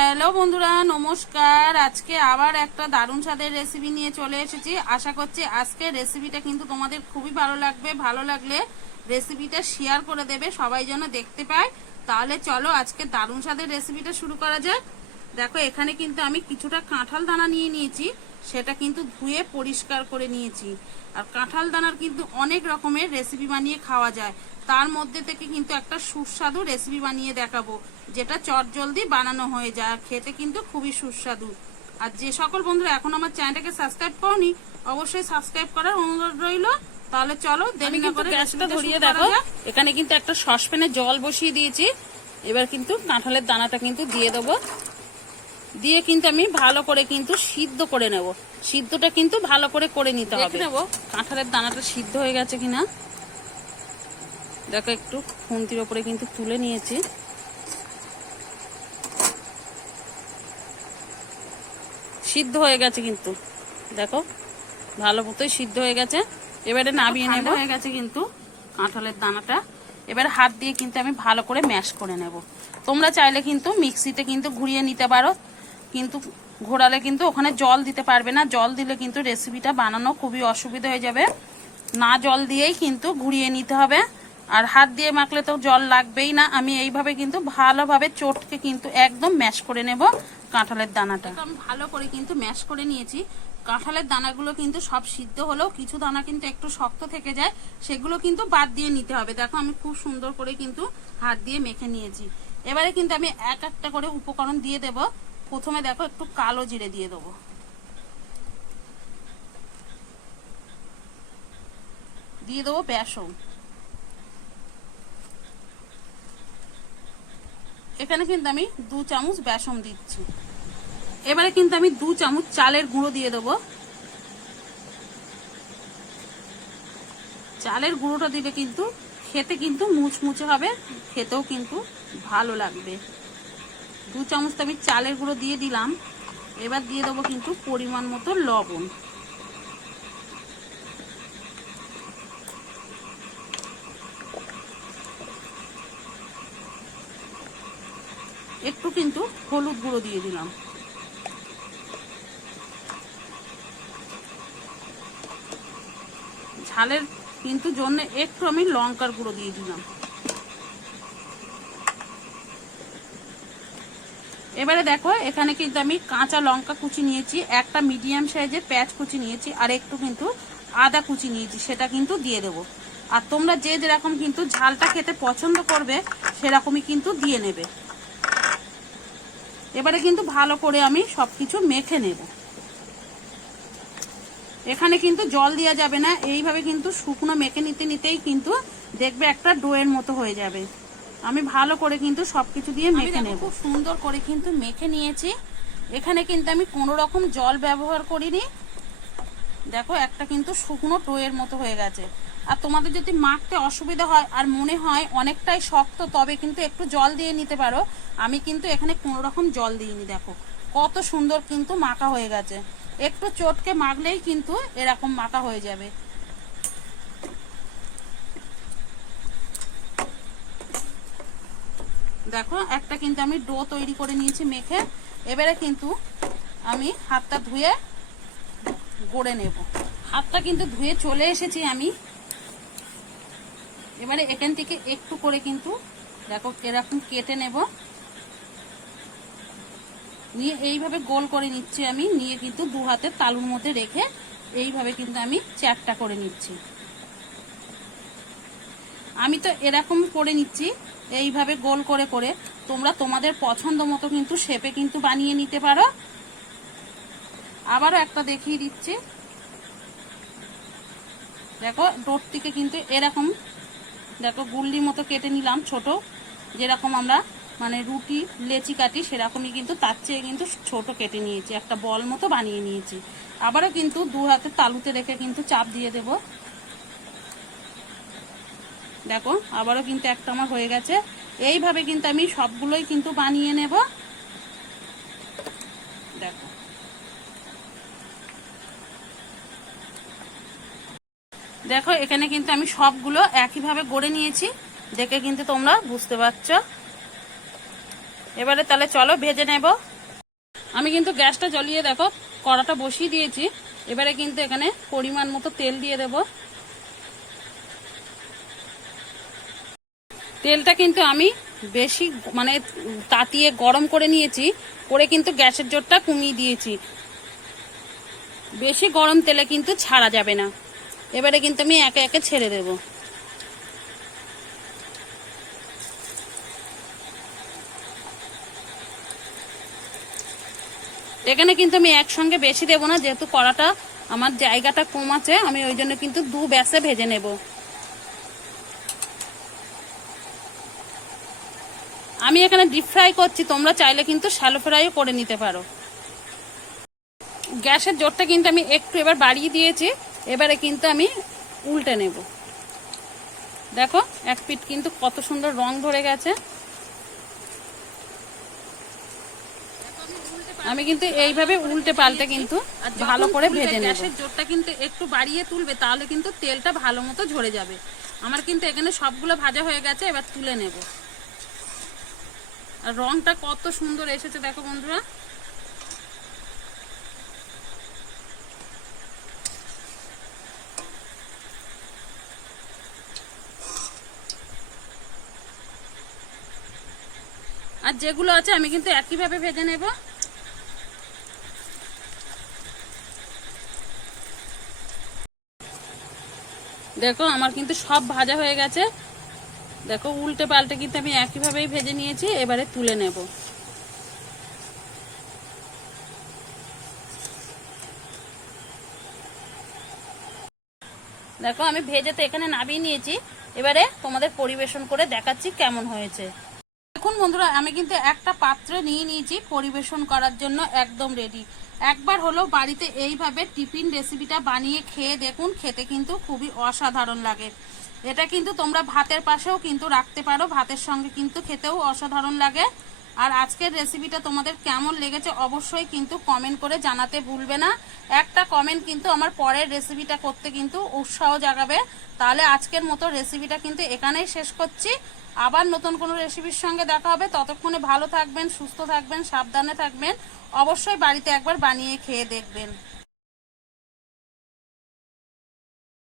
Hello বন্ধুরা, নমস্কার। আজকে আবার একটা দারুণ স্বাদের রেসিপি নিয়ে চলে এসেছি। আশা করছি আজকে রেসিপিটা কিন্তু তোমাদের খুবই ভালো লাগবে, ভালো লাগলে রেসিপিটা শেয়ার করে দেবে, সবাই যেন দেখতে পায়। তাহলে চলো আজকে দারুণ স্বাদের রেসিপিটা শুরু করা যাক। দেখো, এখানে কিন্তু আমি কিছুটা কাঁঠাল দানা নিয়ে নিয়েছি। সেটা কিন্তু ধুয়ে পরিষ্কার করে নিয়েছি। আর কাঁঠাল দানার কিন্তু অনেক রকমের রেসিপি বানিয়ে খাওয়া যায়। তার মধ্যে থেকে কিন্তু একটা সুস্বাদু রেসিপি বানিয়ে দেখাবো যেটা চটজলদি বানানো হয়ে যায়। আর খেতে কিন্তু খুবই সুস্বাদু। আর যে সকল বন্ধুরা এখন আমার চ্যানেলটাকে সাবস্ক্রাইব করনি অবশ্যই সাবস্ক্রাইব করার অনুরোধ রইল। তাহলে চলো দেরি না করে গ্যাসটা ধরিয়ে দেখো। এখানে কিন্তু একটা সসপ্যানে জল বসিয়ে দিয়েছি। এবার কিন্তু কাঁঠালের দানাটা কিন্তু দিয়ে দেবো। দিয়ে কিন্তু আমি ভালো করে কিন্তু সিদ্ধ করে নেব। সিদ্ধটা কিন্তু ভালো করে করে নিতে হবে। নেব কাঁঠালের দানাটা সিদ্ধ হয়ে গেছে কিনা। দেখো একটু খুন্তির ওপরে কিন্তু তুলে নিয়েছি। সিদ্ধ হয়ে গেছে কিন্তু। দেখো ভালো মতোই সিদ্ধ হয়ে গেছে। এবারে নামিয়ে নেব। হয়ে গেছে কিন্তু কাঁঠালের দানাটা। এবার হাত দিয়ে কিন্তু আমি ভালো করে ম্যাশ করে নেব। তোমরা চাইলে কিন্তু মিক্সিতে কিন্তু ঘুরিয়ে নিতে পারো। কিন্তু ঘোরালে কিন্তু ওখানে জল দিতে পারবে না। জল দিলে কিন্তু রেসিপিটা বানানো খুবই অসুবিধা হয়ে যাবে। না জল দিয়েই কিন্তু ঘুরিয়ে নিতে হবে। আর হাত দিয়ে মাখলে তো জল লাগবেই না। আমি এইভাবে কিন্তু ভালোভাবে চটকে কিন্তু একদম ম্যাশ করে নেব কাঁঠালের দানাটা। আমি ভালো করে কিন্তু ম্যাশ করে নিয়েছি। কাঁঠালের দানাগুলো কিন্তু সব সিদ্ধ হলেও কিছু দানা কিন্তু একটু শক্ত থেকে যায়, সেগুলো কিন্তু বাদ দিয়ে নিতে হবে। দেখো আমি খুব সুন্দর করে কিন্তু হাত দিয়ে মেখে নিয়েছি। এবারে কিন্তু আমি এক একটা করে উপকরণ দিয়ে দেব। প্রথমে দেখো একটু কালো জিরে দিয়ে দেবো। দিয়ে দেবো বেসন। এখানে কিন্তু আমি দু চামচ বেসন দিচ্ছি। এবারে কিন্তু আমি দু চামচ চালের গুঁড়ো দিয়ে দেবো। চালের গুঁড়োটা দিলে কিন্তু খেতে কিন্তু মুচমুচে হবে, খেতেও কিন্তু ভালো লাগবে। দু চামচ তো আমি চালের গুঁড়ো দিয়ে দিলাম। এবার দিয়ে দেবো কিন্তু পরিমাণ মতো লবণ। একটু কিন্তু হলুদ গুঁড়ো দিয়ে দিলাম। ঝালের কিন্তু জন্য একটু আমি লঙ্কার গুঁড়ো দিয়ে দিলাম। এবারে দেখো, এখানে কিন্তু আমি কাঁচা লঙ্কা কুচি নিয়েছি, একটা মিডিয়াম সাইজের পেঁয়াজ কুচি নিয়েছি, আর একটু কিন্তু আদা কুচি নিয়েছি, সেটা কিন্তু দিয়ে দেবো। আর তোমরা যে যেরকম কিন্তু ঝালটা খেতে পছন্দ করবে, সেরকমই কিন্তু দিয়ে নেবে। এবারে কিন্তু ভালো করে আমি সবকিছু মেখে নেব। এখানে কিন্তু জল দেওয়া যাবে না, এইভাবে কিন্তু শুকনো মেখে নিতে নিতেই কিন্তু দেখবে একটা ডোয়ের মতো হয়ে যাবে। আমি ভালো করে কিন্তু সবকিছু দিয়ে মেখে নেব। খুব সুন্দর করে কিন্তু মেখে নিয়েছি। এখানে কিন্তু আমি কোনো রকম জল ব্যবহার করিনি। দেখো একটা কিন্তু শুকনো টোয়ের মতো হয়ে গেছে। আর তোমাদের যদি মাখতে অসুবিধা হয় আর মনে হয় অনেকটাই শক্ত তবে কিন্তু একটু জল দিয়ে নিতে পারো। আমি কিন্তু এখানে কোনো রকম জল দিইনি দেখো। কত সুন্দর কিন্তু মাখা হয়ে গেছে। একটু চটকে মাখলেই কিন্তু এরকম মাখা হয়ে যাবে। দেখো, একটা কিন্তু আমি ডো তৈরি করে নিয়েছি মেখে। এবারে কিন্তু আমি হাতটা ধুয়ে গড়ে নেব। হাতটা কিন্তু ধুয়ে চলে এসেছি আমি। এবারে এখান থেকে একটু করে কিন্তু দেখো এরকম কেটে নেব। নিয়ে এইভাবে গোল করে নিচ্ছি আমি। নিয়ে কিন্তু দু হাতে তালুর মধ্যে রেখে এইভাবে কিন্তু আমি চ্যাটটা করে নিচ্ছি। আমি তো এরকম করে নিচ্ছি। এইভাবে গোল করে করে তোমরা তোমাদের পছন্দ মতো কিন্তু শেপে কিন্তু বানিয়ে নিতে পারো। আবারও একটা দেখিয়ে দিচ্ছি। দেখো, ডোর থেকে কিন্তু এরকম, দেখো গুল্লি মতো কেটে নিলাম ছোট। যেরকম আমরা মানে রুটি, লেচি কাটি, সেরকমই কিন্তু তার চেয়ে কিন্তু ছোট কেটে নিয়েছি, একটা বল মতো বানিয়ে নিয়েছি। আবারও কিন্তু দু হাতে তালুতে রেখে কিন্তু চাপ দিয়ে দেব। দেখো, আবারও কিন্তু একটা আমার হয়ে গেছে। এইভাবে কিন্তু আমি সবগুলোই কিন্তু বানিয়ে নেব। দেখো। দেখো, এখানে কিন্তু আমি সবগুলো একইভাবে গড়ে নিয়েছি। দেখে কিন্তু তোমরা বুঝতে পারছ। এবারে তাহলে চলো ভেজে নেব। আমি কিন্তু গ্যাসটা জ্বলিয়ে দেখো, কড়াটা বসিয়ে দিয়েছি। এবারে কিন্তু এখানে পরিমাণ মতো তেল দিয়ে দেব। তেলটা কিন্তু আমি বেশি মানে তাতিয়ে গরম করে নিয়েছি, করে কিন্তু গ্যাসের জোরটা কমিয়ে দিয়েছি। বেশি গরম তেলে কিন্তু ছাড়া যাবে না। এবারে কিন্তু আমি একে একে ছেড়ে দেব। এখানে কিন্তু আমি একসঙ্গে বেশি দেবো না, যেহেতু কড়াটা আমার জায়গাটা কম আছে, আমি ওই জন্য কিন্তু দু ব্যাসে ভেজে নেব। আমি এখানে ডিপ ফ্রাই করছি তোমরা চাইলে কিন্তু শ্যালো ফ্রাইও করে নিতে পারো। গ্যাসের জোরটা কিন্তু আমি একটু এবার বাড়িয়ে দিয়েছি এবারে কিন্তু আমি উল্টে নেব। দেখো এক পিঠ কিন্তু কত সুন্দর রং ধরে গেছে। আমি কিন্তু এইভাবে উল্টে পাল্টে কিন্তু ভালো করে ভেজে নেব। গ্যাসের জোরটা কিন্তু একটু বাড়িয়ে তুলবে তাহলে কিন্তু তেলটা ভালো মতো ঝরে যাবে। আমার কিন্তু এখানে সবগুলো ভাজা হয়ে গেছে এবার তুলে নেব। আর রংটা কত সুন্দর এসেছে, দেখো বন্ধুরা। আর যেগুলো আছে, আমি কিন্তু একইভাবে ভেজে নেব। দেখো, আমার কিন্তু সব ভাজা হয়ে গেছে। দেখো, উল্টে পাল্টে কিন্তু আমি একইভাবেই ভেজে নিয়েছি, এবারে তুলে নেব। দেখো, আমি ভেজে তো এখানে নামিয়ে নিয়েছি, এবারে তোমাদের পরিবেশন করে দেখাচ্ছি কেমন হয়েছে। দেখুন বন্ধুরা, আমি কিন্তু একটা পাত্রে নিয়ে নিয়েছি পরিবেশন করার জন্য একদম রেডি একবার হলো বাড়িতে এইভাবে টিফিন রেসিপিটা বানিয়ে খেয়ে দেখুন, খেতে কিন্তু খুবই অসাধারণ লাগে। এটা কিন্তু তোমরা ভাতের পাশেও কিন্তু রাখতে পারো, ভাতের সঙ্গে কিন্তু খেতেও অসাধারণ লাগে। আর আজকের রেসিপিটা তোমাদের কেমন লেগেছে অবশ্যই কিন্তু কমেন্ট করে জানাতে ভুলবে না। একটা কমেন্ট কিন্তু আমার পরের রেসিপিটা করতে কিন্তু উৎসাহ জাগাবে। তাহলে আজকের মতো রেসিপিটা কিন্তু এখানেই শেষ করছি। আবার নতুন কোনো রেসিপির সঙ্গে দেখা হবে। ততক্ষণে ভালো থাকবেন, সুস্থ থাকবেন, সাবধানে থাকবেন। অবশ্যই বাড়িতে একবার বানিয়ে খেয়ে দেখবেন।